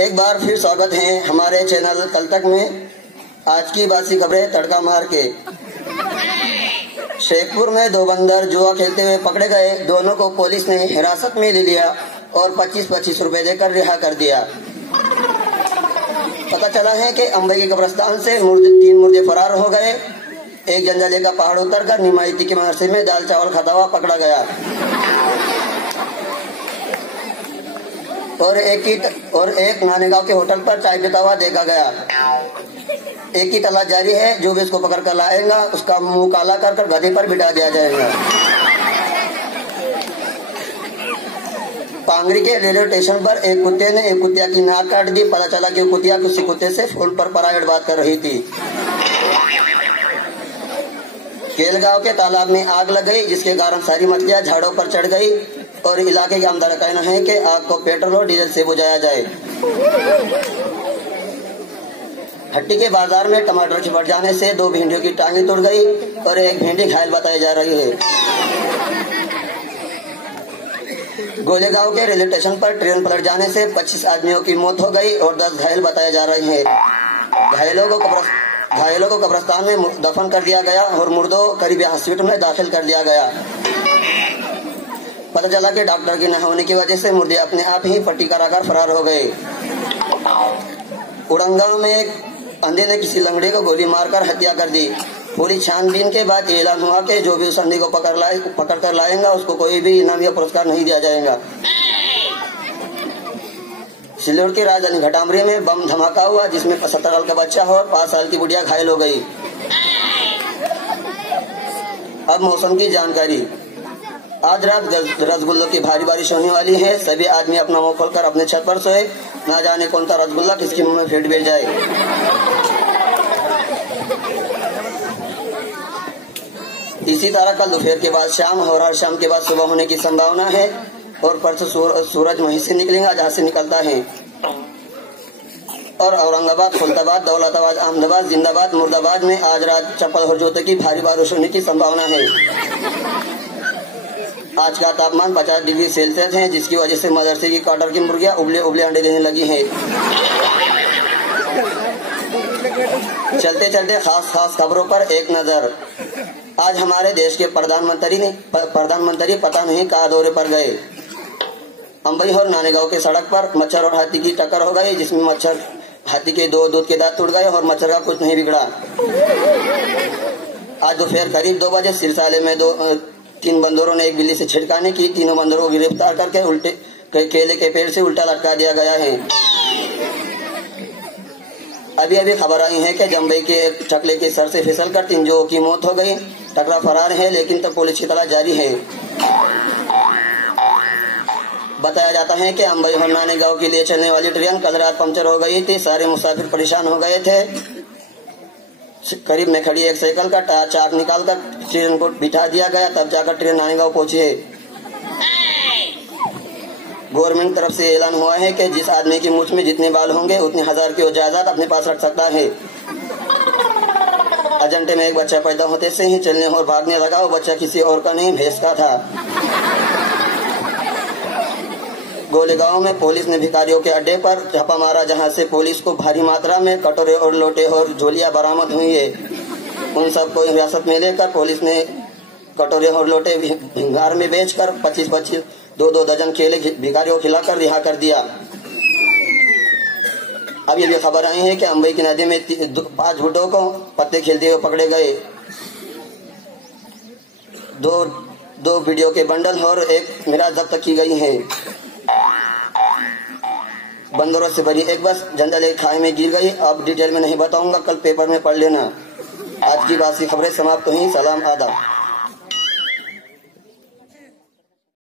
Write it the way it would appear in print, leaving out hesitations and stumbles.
एक बार फिर स्वागत है हमारे चैनल कल तक में। आज की बासी खबरें तड़का मार के। शेखपुर में दो बंदर जुआ खेलते हुए पकड़े गए। दोनों को पुलिस ने हिरासत में ले लिया और 25-25 रुपए देकर रिहा कर दिया। पता चला है कि अंबई के कब्रिस्तान से 3 मुर्दे फरार हो गए। एक जंजाले का पहाड़ उतरकर निमायती के मदरसे में दाल चावल खाता हुआ पकड़ा गया और एक नानेगांव के होटल पर चाय पीता हुआ देखा गया। एक की तलाश जारी है। जो भी इसको पकड़ कर लाएगा उसका मुंह काला कर गधे पर बिठा दिया जाएगा। पांगरी के रेलवे स्टेशन पर एक कुत्ते ने एक कुतिया की नाक काट दी। पता चला कि कुतिया किसी कुत्ते से फोन पर प्राइवेट बात कर रही थी। केलगांव के तालाब में आग लग गई, जिसके कारण सारी मछलियां झाड़ों पर चढ़ गई और इलाके के आमदार का कहना है कि आग को पेट्रोल और डीजल से बुझाया जाए। हट्टी के बाजार में टमाटर चिपट जाने से 2 भिंडियों की टांगे टूट गई और एक भिंडी घायल बताई जा रही है। गोलेगांव के रेलवे स्टेशन पर ट्रेन पलट जाने से 25 आदमियों की मौत हो गई और 10 घायल बताए जा रहे हैं। घायलों को कब्रिस्तान में दफन कर दिया गया और मुर्दों करीबी हॉस्पिटल में दाखिल कर दिया गया। पता चला कि डॉक्टर की न होने की वजह से मुर्दे अपने आप ही पट्टी कराकर फरार हो गए। उड़ंगांव में एक अंधे ने किसी लंगड़े को गोली मारकर हत्या कर दी। पूरी छानबीन के बाद ऐलान हुआ कि जो भी उस अंधे को पकड़ कर लाएगा उसको कोई भी इनाम या पुरस्कार नहीं दिया जाएगा। सिल्लोड की राजधानी घटामरी में बम धमाका हुआ, जिसमें 70 साल का बच्चा और 5 साल की बुढ़िया घायल हो गई। अब मौसम की जानकारी। आज रात रसगुल्लों की भारी बारिश होने वाली है। सभी आदमी अपना मुंह खोलकर अपने छत पर सोए। ना जाने कौन सा रसगुल्ला किसके मुंह में फेंट बैठ जाए। इसी तरह कल दोपहर के बाद शाम और हर शाम के बाद सुबह होने की संभावना है और परसों सूरज वहीं से निकलेगा जहाँ से निकलता है। और औरंगाबाद, खुलताबाद, दौलताबाद, अहमदाबाद, जिंदाबाद, मुर्दाबाद में आज रात चप्पल और जूते की भारी बारिश होने की संभावना है। आज का तापमान 50 डिग्री सेल्सियस है, जिसकी वजह से मदरसे की क्वार्टर की मुर्गियां उबले अंडे देने लगी हैं। चलते चलते खास खबरों पर एक नजर। आज हमारे देश के प्रधानमंत्री पता नहीं कहाँ दौरे पर गए। अंबई और नानेगांव के सड़क पर मच्छर और हाथी की टक्कर हो गई, जिसमें हाथी के 2 दूध के दांत टूट गए और मच्छर का कुछ नहीं बिगड़ा। आज दोपहर करीब 2 बजे सिरसाले में 3 बंदरों ने एक बिल्ली से छिड़काने की। तीनों बंदरों को गिरफ्तार करके उल्टे केले के पेड़ से उल्टा लटका दिया गया है। अभी खबर आई है कि जम्बई के चकले के सर से फिसलकर 3 लोगों की मौत हो गई। टकरा फरार है, लेकिन तब पुलिस की तलाश जारी है। बताया जाता है कि अंबई और नानेगांव के लिए चलने वाली ट्रेन कल रात पंचर हो गई थी। सारे मुसाफिर परेशान हो गए थे। करीब में खड़ी एक साइकिल का चाक निकालकर ट्रेन को बिठा दिया गया, तब जाकर ट्रेन नानेगांव पहुंची है। गवर्नमेंट तरफ से ऐलान हुआ है कि जिस आदमी की मूंछ में जितने बाल होंगे उतने 1000 की जायदाद अपने पास रख सकता है। अजंटे में एक बच्चा पैदा होते से ही चलने और भागने लगा। वो बच्चा किसी और का नहीं, भैंस का था। गोलेगांव में पुलिस ने भिखारियों के अड्डे पर छापा मारा, जहां से पुलिस को भारी मात्रा में कटोरे और लोटे और झोलियां बरामद हुई है। उन सबको हिरासत में लेकर पुलिस ने कटोरे और लोटे भिंगार में बेचकर 25-25 2-2 दर्जन केले भिखारियों को खिलाकर रिहा कर दिया। अब ये भी खबर आई है कि अंबई की नदी में 5 बुड्ढों को पत्ते खेलते हुए पकड़े गए। 2 वीडियो के बंडल और एक मिराज जब्त की गई है। बंदरों से भरी एक बस जंजाले खाई में गिर गई। अब डिटेल में नहीं बताऊंगा, कल पेपर में पढ़ लेना। आज की बासी खबरें समाप्त हुई। सलाम, आदाब।